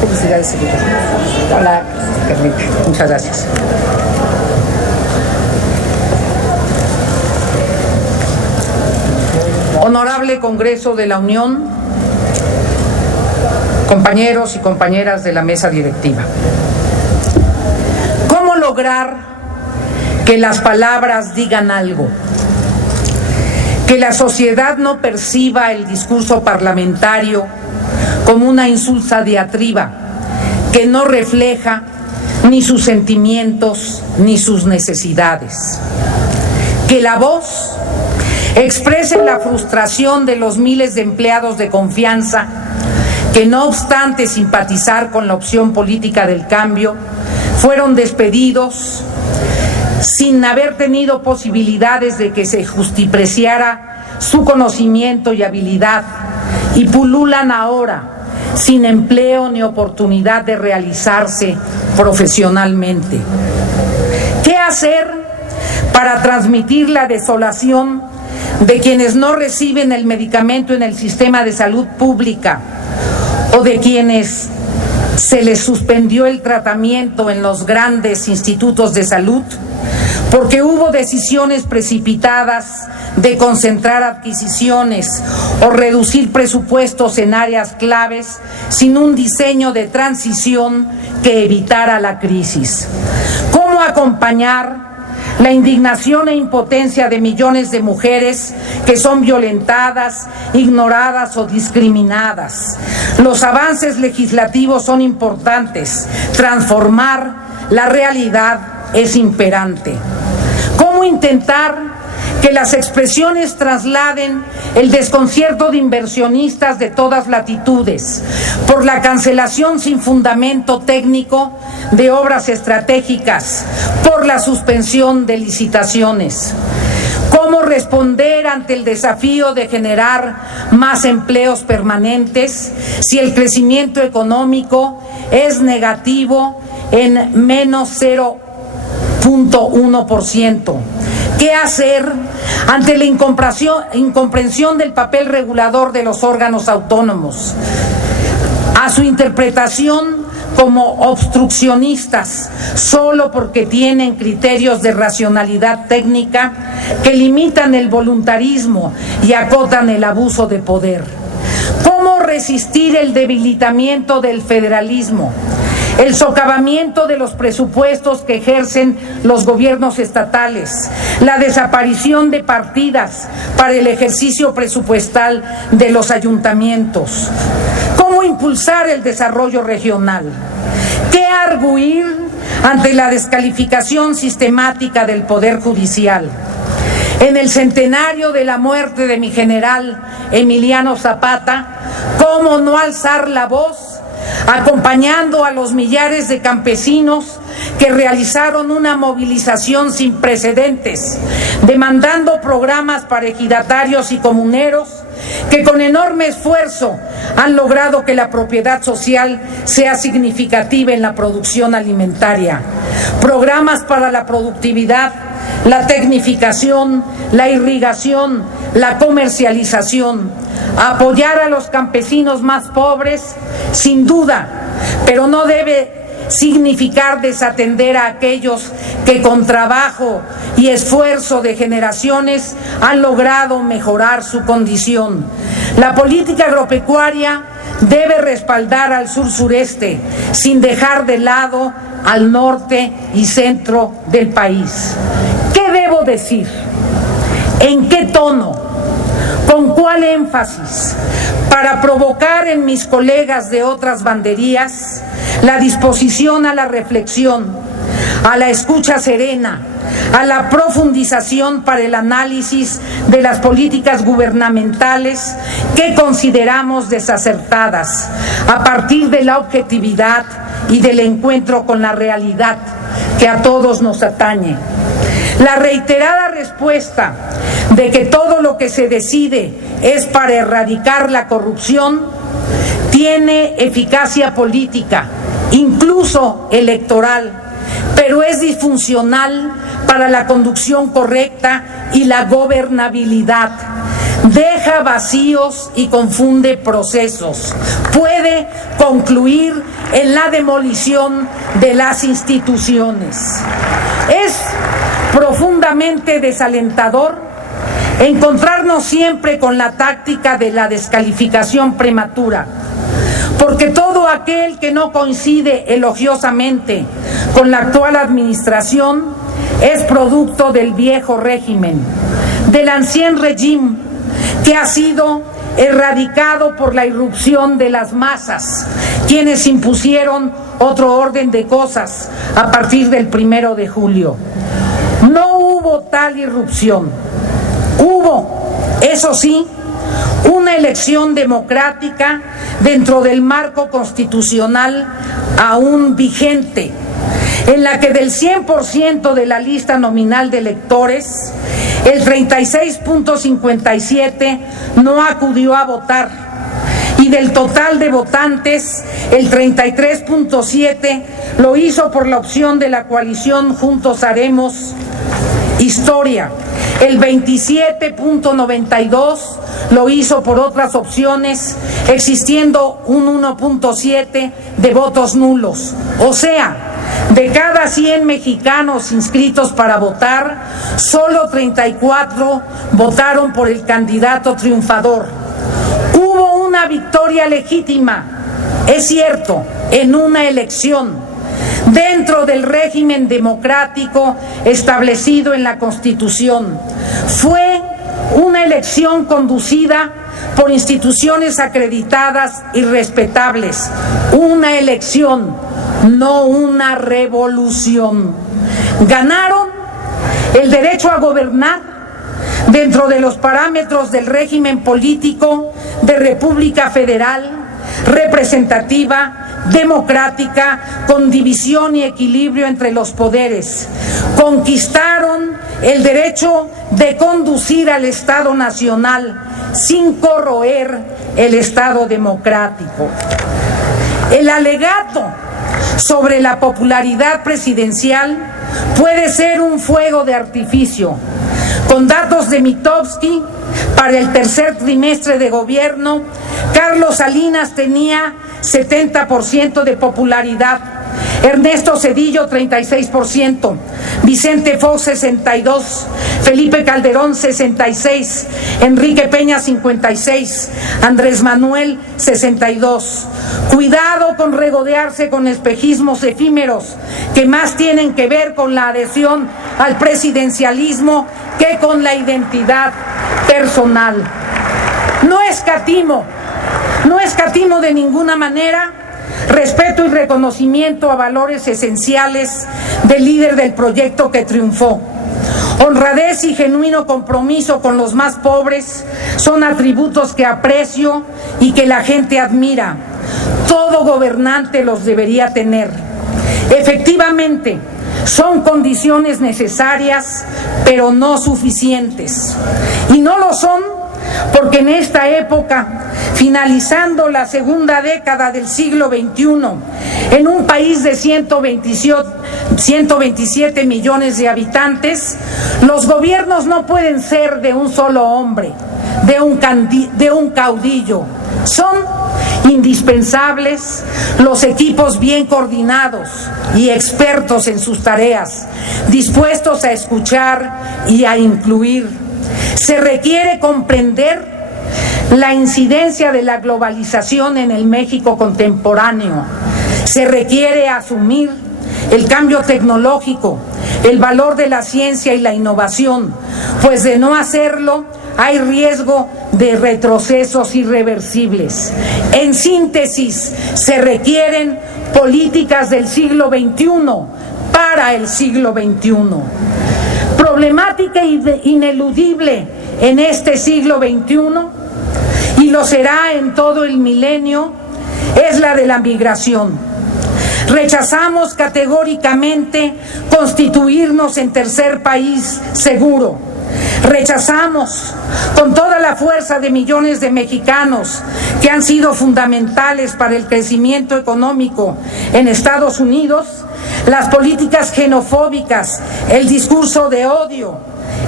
Felicidades, secretario. Hola, Carlita. Muchas gracias. Honorable Congreso de la Unión, compañeros y compañeras de la mesa directiva. ¿Cómo lograr que las palabras digan algo? Que la sociedad no perciba el discurso parlamentario como una insulsa diatriba que no refleja ni sus sentimientos ni sus necesidades. Que la voz exprese la frustración de los miles de empleados de confianza que, no obstante simpatizar con la opción política del cambio, fueron despedidos sin haber tenido posibilidades de que se justipreciara su conocimiento y habilidad, y pululan ahora sin empleo ni oportunidad de realizarse profesionalmente. ¿Qué hacer para transmitir la desolación de quienes no reciben el medicamento en el sistema de salud pública o de quienes se les suspendió el tratamiento en los grandes institutos de salud porque hubo decisiones precipitadas de concentrar adquisiciones o reducir presupuestos en áreas claves sin un diseño de transición que evitara la crisis? ¿Cómo acompañar la indignación e impotencia de millones de mujeres que son violentadas, ignoradas o discriminadas? Los avances legislativos son importantes, transformar la realidad es imperante. ¿Cómo intentar que las expresiones trasladen el desconcierto de inversionistas de todas latitudes por la cancelación sin fundamento técnico de obras estratégicas, por la suspensión de licitaciones? ¿Cómo responder ante el desafío de generar más empleos permanentes si el crecimiento económico es negativo en menos 0.1%? ¿Qué hacer ante la incomprensión del papel regulador de los órganos autónomos, a su interpretación como obstruccionistas solo porque tienen criterios de racionalidad técnica que limitan el voluntarismo y acotan el abuso de poder? ¿Cómo resistir el debilitamiento del federalismo, el socavamiento de los presupuestos que ejercen los gobiernos estatales, la desaparición de partidas para el ejercicio presupuestal de los ayuntamientos? ¿Cómo impulsar el desarrollo regional? ¿Qué arguir ante la descalificación sistemática del Poder Judicial? En el centenario de la muerte de mi general Emiliano Zapata, ¿cómo no alzar la voz acompañando a los millares de campesinos que realizaron una movilización sin precedentes, demandando programas para ejidatarios y comuneros que con enorme esfuerzo han logrado que la propiedad social sea significativa en la producción alimentaria? Programas para la productividad, la tecnificación, la irrigación, la comercialización. Apoyar a los campesinos más pobres, sin duda, pero no debe significar desatender a aquellos que con trabajo y esfuerzo de generaciones han logrado mejorar su condición. La política agropecuaria debe respaldar al sur-sureste, sin dejar de lado al norte y centro del país. ¿Qué debo decir? ¿En qué tono? ¿Con cuál énfasis? Para provocar en mis colegas de otras banderías la disposición a la reflexión, a la escucha serena, a la profundización para el análisis de las políticas gubernamentales que consideramos desacertadas, a partir de la objetividad y del encuentro con la realidad que a todos nos atañe. La reiterada respuesta de que todo lo que se decide es para erradicar la corrupción tiene eficacia política, incluso electoral, pero es disfuncional para la conducción correcta y la gobernabilidad. deja vacíos y confunde procesos. Puede concluir en la demolición de las instituciones. Es profundamente desalentador encontrarnos siempre con la táctica de la descalificación prematura, porque todo aquel que no coincide elogiosamente con la actual administración es producto del viejo régimen, del ancien régime, que ha sido erradicado por la irrupción de las masas, quienes impusieron otro orden de cosas a partir del 1 de julio. No hubo tal irrupción. Hubo, eso sí, una elección democrática dentro del marco constitucional aún vigente, en la que del 100% de la lista nominal de electores, el 36.57% no acudió a votar, y del total de votantes, el 33.7% lo hizo por la opción de la coalición Juntos Haremos Historia. El 27.92% lo hizo por otras opciones, existiendo un 1.7% de votos nulos. O sea, de cada 100 mexicanos inscritos para votar, solo 34 votaron por el candidato triunfador. Hubo una victoria legítima, es cierto, en una elección, dentro del régimen democrático establecido en la Constitución. Fue una elección conducida por instituciones acreditadas y respetables. Una elección, no una revolución. Ganaron el derecho a gobernar dentro de los parámetros del régimen político de República Federal, representativa, democrática, con división y equilibrio entre los poderes. Conquistaron el derecho de conducir al Estado nacional sin corroer el Estado democrático. El alegato sobre la popularidad presidencial puede ser un fuego de artificio. Con datos de Mitofsky, para el tercer trimestre de gobierno, Carlos Salinas tenía 70% de popularidad, Ernesto Zedillo 36%, Vicente Fox 62%, Felipe Calderón 66%, Enrique Peña 56%, Andrés Manuel 62%. Cuidado con regodearse con espejismos efímeros que más tienen que ver con la adhesión al presidencialismo que con la identidad personal. No escatimo de ninguna manera respeto y reconocimiento a valores esenciales del líder del proyecto que triunfó. Honradez y genuino compromiso con los más pobres son atributos que aprecio y que la gente admira. Todo gobernante los debería tener. Efectivamente, son condiciones necesarias, pero no suficientes. Y no lo son porque en esta época, finalizando la segunda década del siglo XXI, en un país de 127 millones de habitantes, los gobiernos no pueden ser de un solo hombre, de un caudillo. Son indispensables los equipos bien coordinados y expertos en sus tareas, dispuestos a escuchar y a incluir. Se requiere comprender la incidencia de la globalización en el México contemporáneo. Se requiere asumir el cambio tecnológico, el valor de la ciencia y la innovación, pues de no hacerlo hay riesgo de retrocesos irreversibles. En síntesis, se requieren políticas del siglo XXI para el siglo XXI. Problemática ineludible en este siglo XXI, y lo será en todo el milenio, es la de la migración. Rechazamos categóricamente constituirnos en tercer país seguro. Rechazamos con toda la fuerza de millones de mexicanos que han sido fundamentales para el crecimiento económico en Estados Unidos las políticas xenofóbicas, el discurso de odio.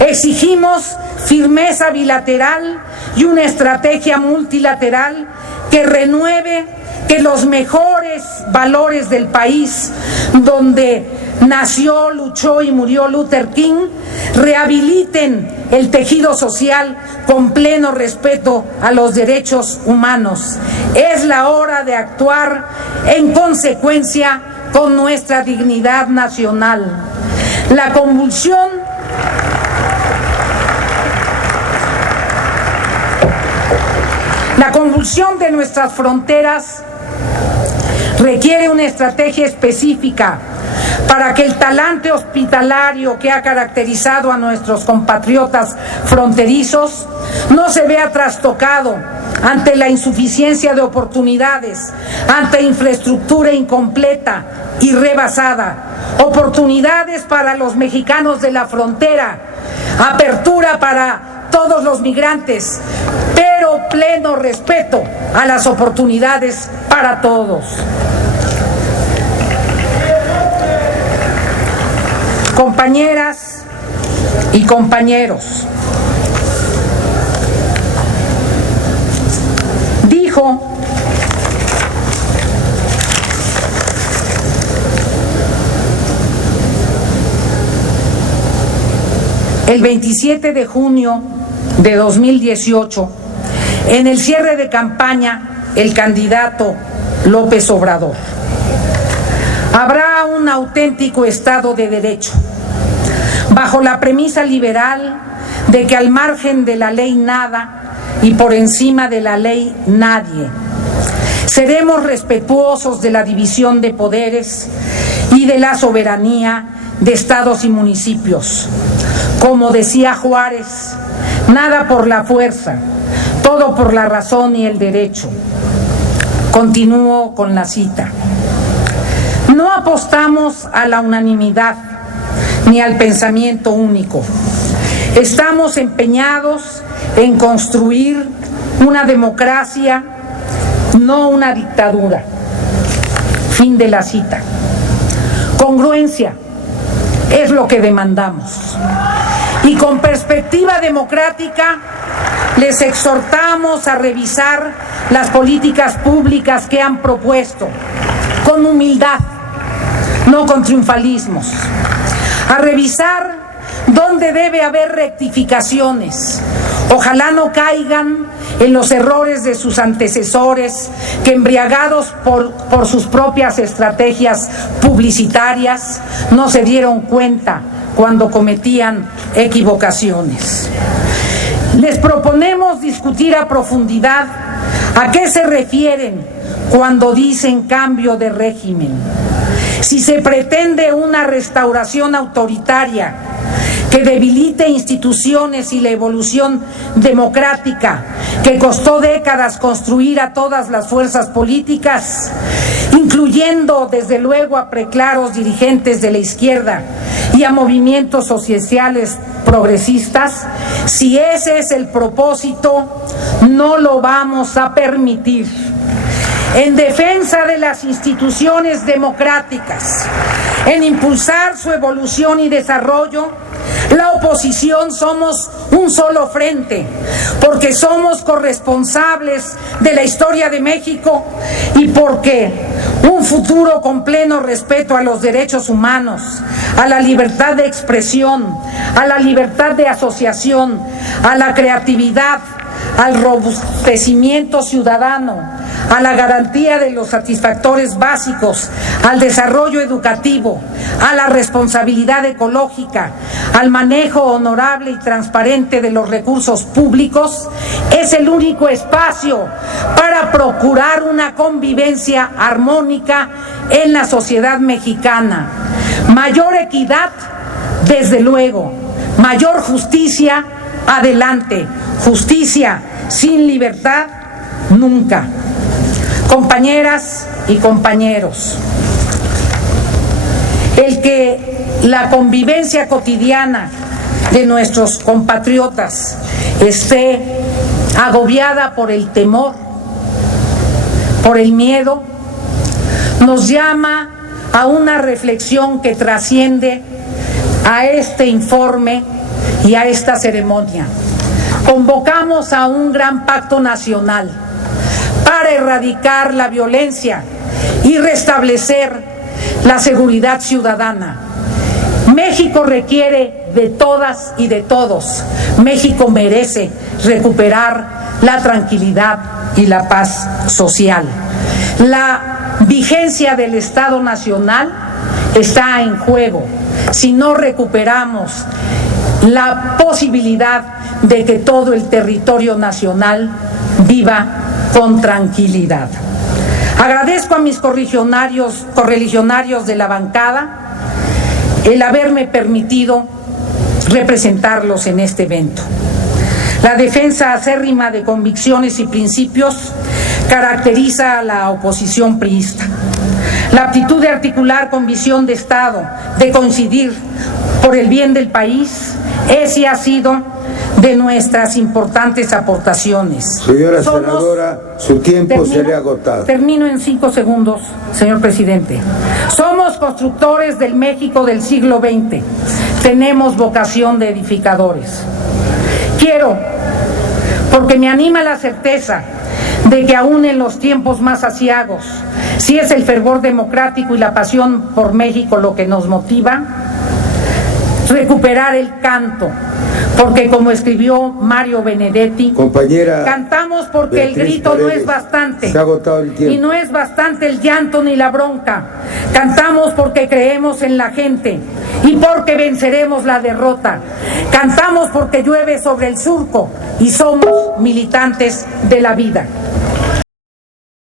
Exigimos firmeza bilateral y una estrategia multilateral que renueve que los mejores valores del país donde nació, luchó y murió Luther King, rehabiliten el tejido social con pleno respeto a los derechos humanos. Es la hora de actuar en consecuencia con nuestra dignidad nacional. La convulsión de nuestras fronteras requiere una estrategia específica para que el talante hospitalario que ha caracterizado a nuestros compatriotas fronterizos no se vea trastocado ante la insuficiencia de oportunidades, ante infraestructura incompleta y rebasada, oportunidades para los mexicanos de la frontera, apertura para todos los migrantes, pero pleno respeto a las oportunidades para todos. Compañeras y compañeros, dijo el 27 de junio de 2018, en el cierre de campaña, el candidato López Obrador: habrá un auténtico Estado de Derecho, bajo la premisa liberal de que al margen de la ley nada y por encima de la ley nadie. Seremos respetuosos de la división de poderes y de la soberanía de estados y municipios. Como decía Juárez, nada por la fuerza, todo por la razón y el derecho. Continúo con la cita. No apostamos a la unanimidad ni al pensamiento único. Estamos empeñados en construir una democracia, no una dictadura. Fin de la cita. Congruencia es lo que demandamos. Y con perspectiva democrática, les exhortamos a revisar las políticas públicas que han propuesto, con humildad, no con triunfalismos, a revisar dónde debe haber rectificaciones. Ojalá no caigan en los errores de sus antecesores, que embriagados por sus propias estrategias publicitarias no se dieron cuenta cuando cometían equivocaciones. Les proponemos discutir a profundidad a qué se refieren cuando dicen cambio de régimen. Si se pretende una restauración autoritaria que debilite instituciones y la evolución democrática que costó décadas construir a todas las fuerzas políticas, incluyendo desde luego a preclaros dirigentes de la izquierda y a movimientos sociales progresistas, si ese es el propósito, no lo vamos a permitir. En defensa de las instituciones democráticas, en impulsar su evolución y desarrollo, la oposición somos un solo frente, porque somos corresponsables de la historia de México y porque un futuro con pleno respeto a los derechos humanos, a la libertad de expresión, a la libertad de asociación, a la creatividad, al robustecimiento ciudadano, a la garantía de los satisfactores básicos, al desarrollo educativo, a la responsabilidad ecológica, al manejo honorable y transparente de los recursos públicos, es el único espacio para procurar una convivencia armónica en la sociedad mexicana. Mayor equidad, desde luego. Mayor justicia, adelante. Justicia sin libertad, nunca. Compañeras y compañeros, el que la convivencia cotidiana de nuestros compatriotas esté agobiada por el temor, por el miedo, nos llama a una reflexión que trasciende a este informe y a esta ceremonia. convocamos a un gran pacto nacional para erradicar la violencia y restablecer la seguridad ciudadana. México requiere de todas y de todos. México merece recuperar la tranquilidad y la paz social. La vigencia del Estado Nacional está en juego si no recuperamos la posibilidad de que todo el territorio nacional viva con tranquilidad. Agradezco a mis correligionarios de la bancada el haberme permitido representarlos en este evento. La defensa acérrima de convicciones y principios caracteriza a la oposición priista. La aptitud de articular con visión de Estado, de coincidir por el bien del país, es y ha sido de nuestras importantes aportaciones. Señora senadora, su tiempo se le ha agotado. Termino en 5 segundos, señor presidente. Somos constructores del México del siglo XX. Tenemos vocación de edificadores. Quiero, porque me anima la certeza de que aún en los tiempos más aciagos, si es el fervor democrático y la pasión por México lo que nos motiva, recuperar el canto, porque como escribió Mario Benedetti, compañera, cantamos porque Beatriz, el grito Paredes, no es bastante, se ha agotado el tiempo. Y no es bastante el llanto ni la bronca. Cantamos porque creemos en la gente y porque venceremos la derrota. Cantamos porque llueve sobre el surco y somos militantes de la vida.